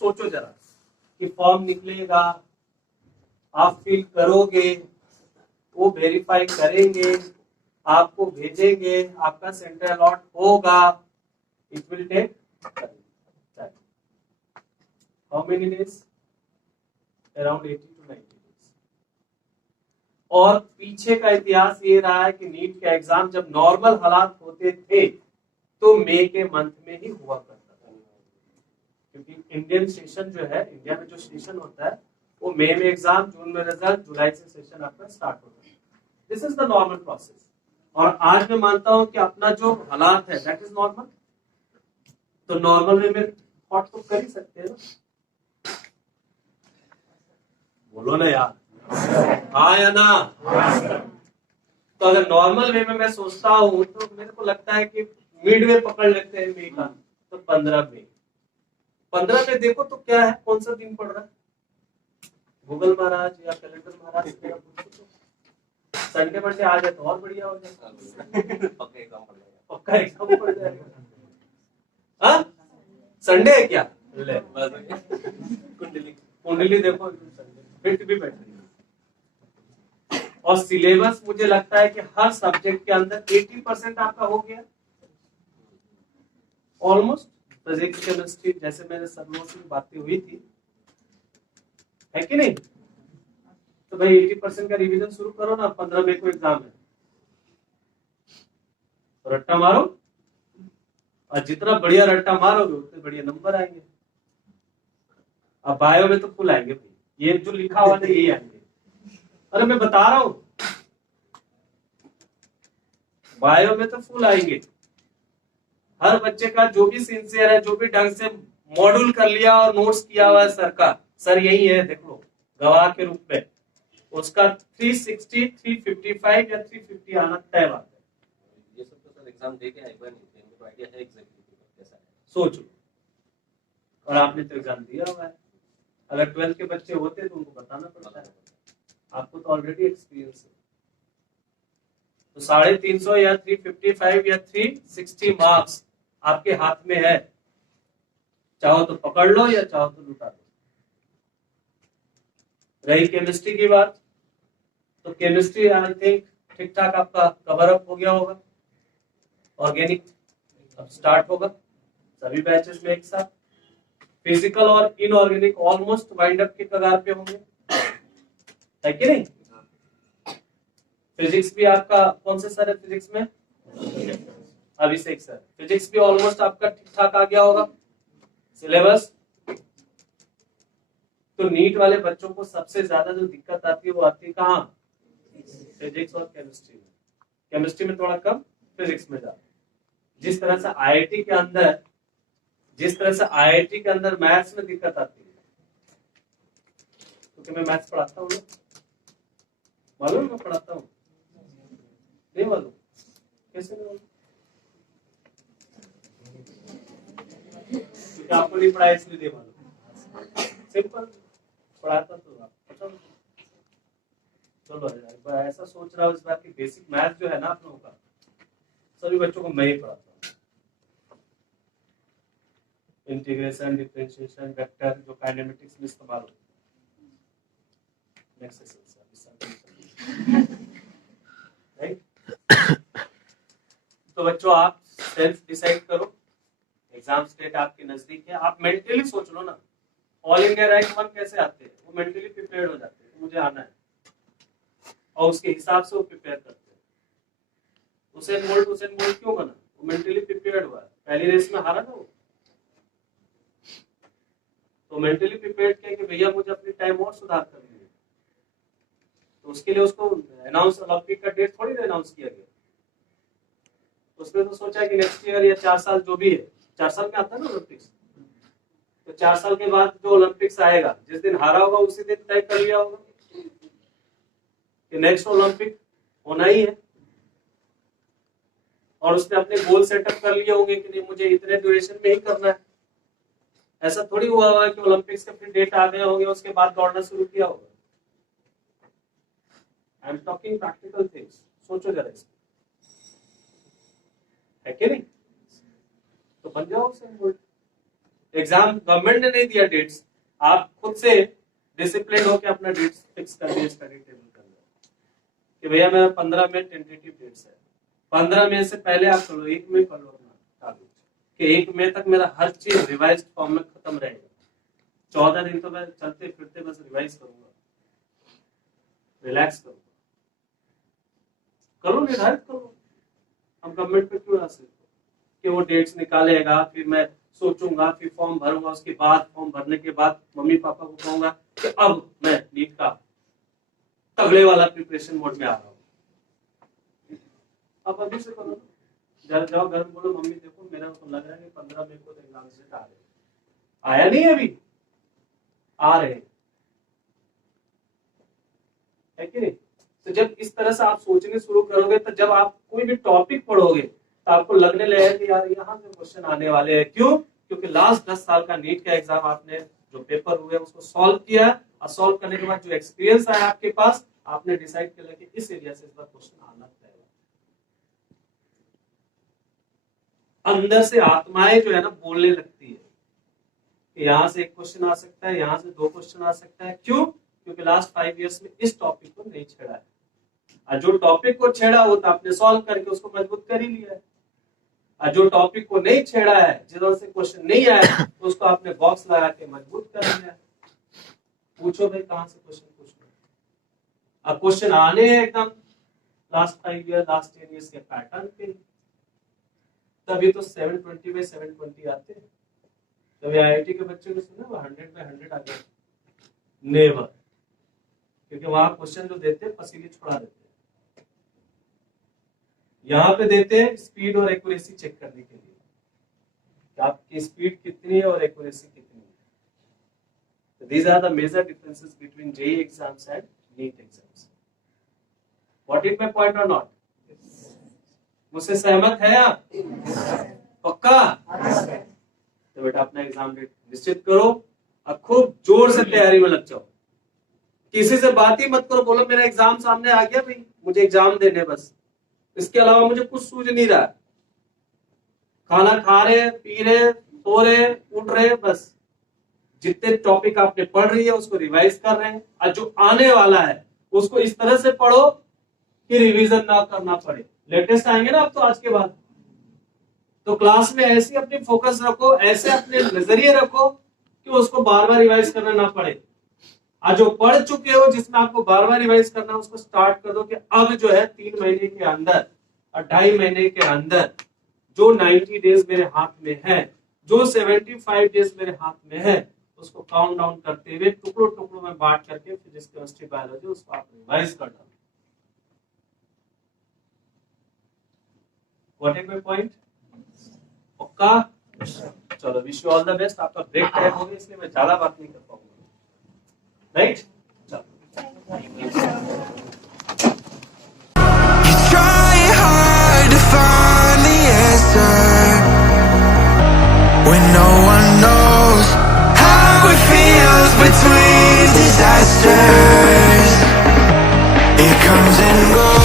सोचो जरा कि फॉर्म निकलेगा, आप फिल करोगे, वो वेरीफाई करेंगे, आपको भेजेंगे, आपका सेंटर अलॉट होगा, it will take how many days, around 80 to 90 days. और पीछे का इतिहास ये रहा है कि नीट का एग्जाम जब नॉर्मल हालात होते थे तो मई के मंथ में ही हुआ करता था, क्योंकि इंडियन सेशन जो है, इंडिया में जो सेशन होता है वो मई में एग्जाम, जून में रिजल्ट, जुलाई से सेशन आपका स्टार्ट होता है। This is the normal process. और आज मैं मानता हूं कि अपना जो हालात है दैट इज नॉर्मल, तो नॉर्मल वे में हॉट तो कर ही सकते हैं ना, बोलो ना यार, हाँ या ना। तो अगर नॉर्मल वे में मैं सोचता हूं तो मेरे को लगता है कि मिड वे पकड़ लेते हैं मई का, तो 15 में देखो तो क्या है, कौन सा दिन पड़ रहा है, गूगल महाराज या कैलेंडर महाराज संडे मंडे आ जाए तो और बढ़िया हो जाए, पक्का एग्जाम पड़ जाएगा। संडे है क्या, कुंडली देखो, फिट भी बैठ रही है। और सिलेबस मुझे लगता है कि हर सब्जेक्ट के अंदर 80% आपका हो गया ऑलमोस्ट। फिजिक्स केमिस्ट्री जैसे मेरे सब लोगों से बातें हुई थी, है कि नहीं, तो भाई 80% का रिवीजन शुरू करो ना, 15 मई को एग्जाम है, तो रट्टा मारो, और जितना बढ़िया रट्टा मारोगे उतने बढ़िया नंबर आएंगे। अब बायो में तो फुल आएंगे भाई, ये जो लिखा हुआ है यही आएंगे, अरे मैं बता रहा हूं, बायो में तो फुल आएंगे। हर बच्चे का जो भी सिंसियर है, जो भी ढंग से मॉड्यूल कर लिया और नोट्स किया हुआ है सर का, सर यही है देख लो गवाह के रूप में, उसका 360, 355 या 350 आना तय बात है। ये सब तो सर एग्जाम दे के आएगा नहीं, इनको आइडिया है एग्जैक्टली कैसा है, सोच लो। और आपने तो एग्जाम दिया हुआ है, अगर 12th के बच्चे होते तो उनको बताना पड़ता है, आपको तो ऑलरेडी एक्सपीरियंस है। तो 350 या 355 या 360 मार्क्स आपके हाथ में है, चाहो तो पकड़ लो या चाहो तो लुटा दो। रही केमिस्ट्री की बात, तो केमिस्ट्री आई थिंक ठीक ठाक आपका कवर अप हो गया होगा। ऑर्गेनिक अब स्टार्ट होगा सभी बैचेस में एक साथ। फिजिकल और इनऑर्गेनिक ऑलमोस्ट वाइंड अप के कगार पे होंगे, है कि नहीं। फिजिक्स भी आपका, कौन से सर है फिजिक्स में, अभिषेक सर, फिजिक्स भी ऑलमोस्ट आपका ठीक ठाक आ गया होगा सिलेबस। तो नीट वाले बच्चों को सबसे ज्यादा जो दिक्कत आती है वो आती है कहाँ, फिजिक्स और केमिस्ट्री में। केमिस्ट्री में थोड़ा कम, फिजिक्स में ज्यादा। जिस तरह से आईआईटी के अंदर मैथ्स में दिक्कत आती है, क्योंकि मैं मैथ्स पढ़ाता हूँ, मालूम मैं पढ़ाता हूँ, नहीं मालूम, कैसे नहीं मालूम, क्योंकि आपको नहीं पढ़ाया इसलिए नहीं मालूम, सिंपल पढ़ाता तो आप पता। चलो ऐसा सोच रहा हूँ इस बार की बेसिक मैथ जो है ना आप लोगों का, सभी बच्चों को मैं ही पढ़ाता हूँ। इंटीग्रेशन, डिफरेंशिएशन, वेक्टर जो काइनेमेटिक्स में इस्तेमाल होता है, नेक्स्ट सेशन राइट। तो बच्चों आप सेल्फ डिसाइड करो, एग्जाम डेट आपके नजदीक है, आप मेंटली सोच लो ना, ऑल इंडिया रैंक 1 कैसे आते हैं, वो मेंटली प्रिपेयर हो जाते हैं, मुझे आना है, और उसके हिसाब से वो प्रिपेयर करते हैं। उसेन बोल्ट क्यों बना, वो मेंटली प्रिपेयर्ड हुआ है, पहली रेस में हारा ना वो, तो मेंटली प्रिपेयर्ड किया कि भैया मुझे अपनी टाइम और सुधार करनी है, तो उसके लिए उसको अनाउंस, ओलंपिक का डेट थोड़ी ना अनाउंस किया गया, उसने तो सोचा कि नेक्स्ट ईयर या 4 साल जो भी है, 4 साल में आता है ना ओलंपिक्स, तो 4 साल के बाद जो ओलंपिक्स आएगा, जिस दिन हारा होगा उसी दिन तय कर लिया होगा कि नेक्स्ट ओलंपिक होना ही है, और उसने अपने गोल सेटअप कर लिए होंगे कि नहीं मुझे इतने ड्यूरेशन में ही करना है। ऐसा थोड़ी हुआ होगा कि ओलंपिक्स के फिर डेट आ गए होंगे उसके बाद दौड़ना शुरू किया होगा। I am talking practical things, सोचो जरा इसमें, है कि नहीं। तो बन जाओ उसेन बोल्ट, एग्जाम गवर्नमेंट ने नहीं दिया डेट्स, आप खुद से डिसिप्लिन होकर अपना डेट्स फिक्स कर दिए स्टडी टेबल के अंदर कि भैया मेरा 15 में टेंटेटिव डेट्स है, 15 मई से पहले आप कर लो, 1 मई कर लो अपना कि 1 मई तक मेरा हर चीज रिवाइज फॉर्म में खत्म रहेगा। 14 दिन तो मैं चलते फिरते बस रिवाइज करूंगा, रिलैक्स करूंगा। करो, निर्धारित करो। हम गवर्नमेंट पे क्यों आ सकते कि वो डेट्स निकालेगा, फिर मैं सोचूंगा, फिर फॉर्म भरूंगा, उसके बाद फॉर्म भरने के बाद मम्मी पापा को कहूंगा कि अब मैं नीट का तगड़े वाला प्रिपरेशन मोड में आ रहा हूँ। अब अभी से करो, जब जाओ घर में बोलो मम्मी देखो मेरा तो लग रहा है कि 15 मई को एग्जाम रिजल्ट आ रहे, आया नहीं अभी, आ रहे है कि नहीं। तो जब इस तरह से आप सोचने शुरू करोगे तो जब आप कोई भी टॉपिक पढ़ोगे तो आपको लगने लगेगा कि यार यहाँ से क्वेश्चन आने वाले हैं। क्यों? क्योंकि लास्ट 10 साल का नीट का एग्जाम आपने जो पेपर हुए उसको सॉल्व किया, और सॉल्व करने के बाद जो एक्सपीरियंस आया आपके पास, आपने डिसाइड किया कि इस एरिया से इस बार क्वेश्चन आना चाहिए। अंदर से आत्माएं जो है ना बोलने लगती है कि यहाँ से एक क्वेश्चन आ सकता है, यहाँ से 2 क्वेश्चन आ सकता है। क्यों? क्योंकि लास्ट 5 इयर्स में इस टॉपिक को नहीं छेड़ा है, और जो टॉपिक को छेड़ा वो तो आपने सॉल्व करके उसको मजबूत कर ही लिया है, और जो टॉपिक को नहीं छेड़ा है, जिधर से क्वेश्चन नहीं आया तो उसको आपने बॉक्स लगा के मजबूत कर लिया है। पूछो भाई कहां से क्वेश्चन पूछना, अब क्वेश्चन आने हैं एकदम लास्ट 5 ईयर लास्ट 10 ईयर्स के पैटर्न पे, तभी तो 720 by 720 आते हैं। कभी आईआईटी के बच्चे को सुना वो 100 by 100 आ गया? नेवर, क्योंकि वहां क्वेश्चन जो देते हैं पसीने छुड़ा देते हैं। यहाँ पे देते हैं स्पीड और एक्यूरेसी चेक करने के लिए कि आपकी स्पीड कितनी है और एक्यूरेसी कितनी है। These are the major differences between JEE exams and NEET exams. What is my point और नॉट? मुझसे सहमत है आप? पक्का? तो बेटा अपना एग्जाम डेट निश्चित करो और खूब जोर से तैयारी में लग जाओ। किसी से बात ही मत करो, बोलो मेरा एग्जाम सामने आ गया भाई, मुझे एग्जाम देने बस, इसके अलावा मुझे कुछ सूझ नहीं रहा। खाना खा रहे, पी रहे, सो रहे, उठ रहे, बस जितने टॉपिक आपने पढ़ रही है उसको रिवाइज कर रहे हैं, और जो आने वाला है उसको इस तरह से पढ़ो कि रिवीजन ना करना पड़े। लेटेस्ट आएंगे ना अब तो आज के बाद, तो क्लास में ऐसी अपनी फोकस रखो, ऐसे अपने नजरिए रखो कि उसको बार बार रिवाइज करना ना पड़े। आज जो पढ़ चुके हो जिसमें आपको बार बार रिवाइज करना, उसको स्टार्ट कर दो कि अब जो है 3 महीने के अंदर और 2.5 महीने के अंदर जो 90 डेज मेरे हाथ में है, जो 75 डेज मेरे हाथ में है, उसको काउंट डाउन करते हुए टुकड़ों टुकड़ों में बांट करके फिजिक्स केमिस्ट्री बायोलॉजी उसको आप रिवाइज कर डालो। What is my point? पक्का? चलो wish you all the best. आपका ब्रेक टाइम हो गया इसलिए मैं ज्यादा बात नहीं कर पाऊंगा, राइट? चलो You try hard to find the answer when no one knows how it feels between disasters. It comes and goes.